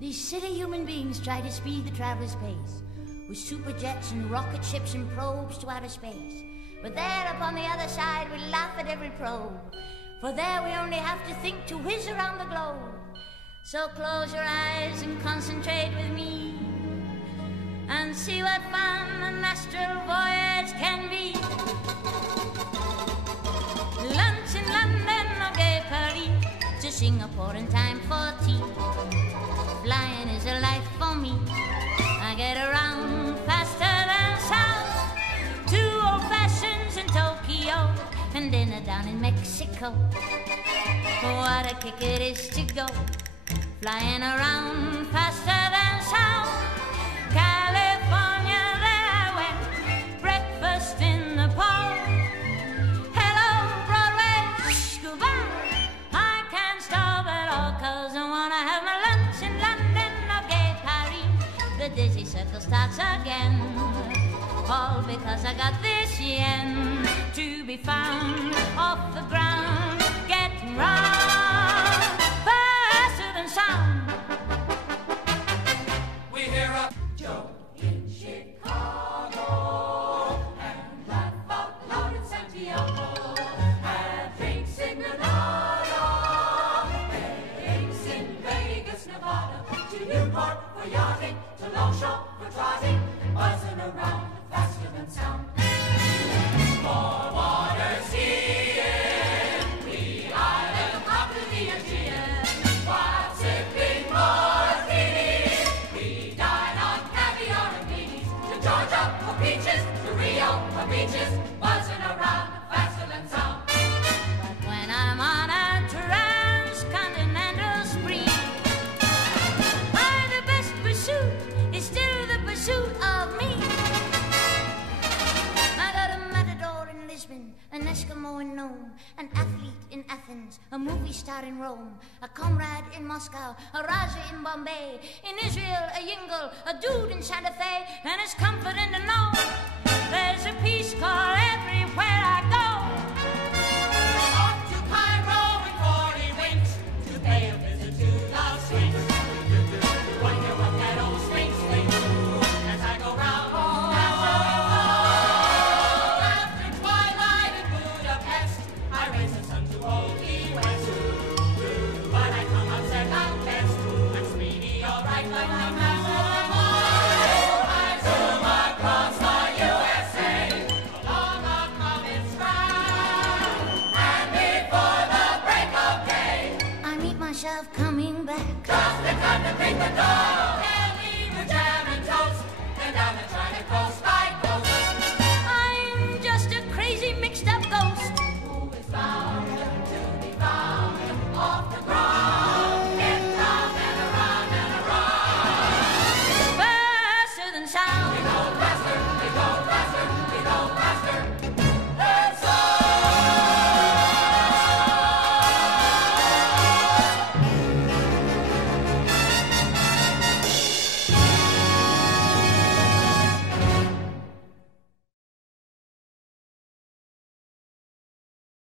These silly human beings try to speed the traveler's pace with superjets and rocket ships and probes to outer space. But there upon the other side we laugh at every probe, for there we only have to think to whiz around the globe. So close your eyes and concentrate with me and see what fun an astral voyage can be. Lunch in London or gay Paris, to Singapore in time for tea. Flying is a life for me. I get around faster than sound. 2 old fashions in Tokyo and dinner down in Mexico. What a kick it is to go flying around faster than sound. California, there I went, breakfast in the park. Hello, Broadway, shh, goodbye. I can't stop at all, 'cause I wanna have my lunch in London or gay Paris. The dizzy circle starts again, all because I got this yen to be found off the ground, getting round faster than sound. We hear a joke in Chicago and laugh out loud in Santiago. Have drinks in Granada, drinks in Vegas, Nevada. To Newport for yachting, to Longshore for trotting, buzzing around faster than sound. More water seeing, the island hop to the Aegean, while sipping martinis. We dine on caviar and beanies, to Georgia for peaches, to Rio for beaches, buzzing around faster than sound. But when I'm on a transcontinental spree, the best pursuit is still the pursuit of me. I got a matador in Lisbon, an Eskimo in Nome, an athlete in Athens, a movie star in Rome, a comrade in Moscow, a Raja in Bombay, in Israel a Yingle, a dude in Santa Fe, and it's comforting to know there's a peace call everywhere I go. Off to Cairo in 40 winks, to pay a visit to the Sphinx. Wonder what that old Sphinx thinks as I go round. After twilight in Budapest, I raise the sun to old Key West. But I come up second best. I'm speedy, alright, like my master. I zoom across the USA, along a common strand, and before the break of day, I meet myself coming back. just in time to greet the dawn.